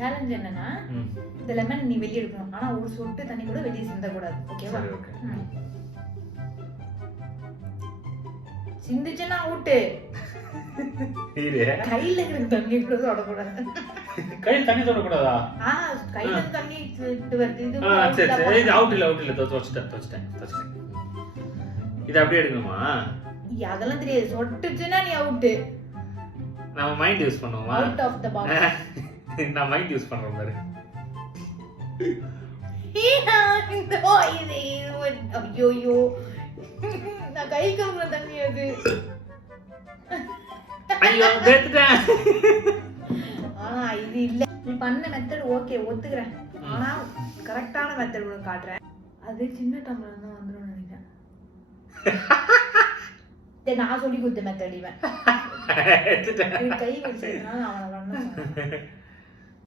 Challenge என்னன்னா இந்த lemon நீ வெளிய எடுக்கணும், ஆனா ஒரு சொட்டு தண்ணி கூட வெளிய சிந்த கூடாது. ஓகேவா? சிந்துச்சுன்னா அவுட். கையில இருக்கிற தண்ணி கூட தொடக்கூடாது. கையில தண்ணி தொடக்கூடாதா? கையில தண்ணி வருது. இது சரி சரி, இது அவுட் இல்ல தோச்சிட்டேன். இது அப்படியே எடுக்கணுமா? அதெல்லாம் தெரியாது. சொட்டுச்சுன்னா நீ அவுட். நாம மைண்ட் யூஸ் பண்ணுவோமா? Out of the box. நான் மைண்ட் யூஸ் பண்றேன் பாரு. ஐயோ நான் கை கழுவுற தண்ணி அது. ஐயோ பேத்துட்டேன். ஆனா இது இல்ல. நீ பண்ண மெத்தட் ஓகே ஒத்துக்கிறேன், ஆனா கரெக்டான மெத்தட் உங்களுக்கு காட்டுறேன். அது சின்ன டம்ளர் தான் வந்துரும் நினைக்கிறேன். நான் சொல்லி கொடுத்த மெத்தட் இவன் கை வச்சிருக்கனால அவனை பண்ண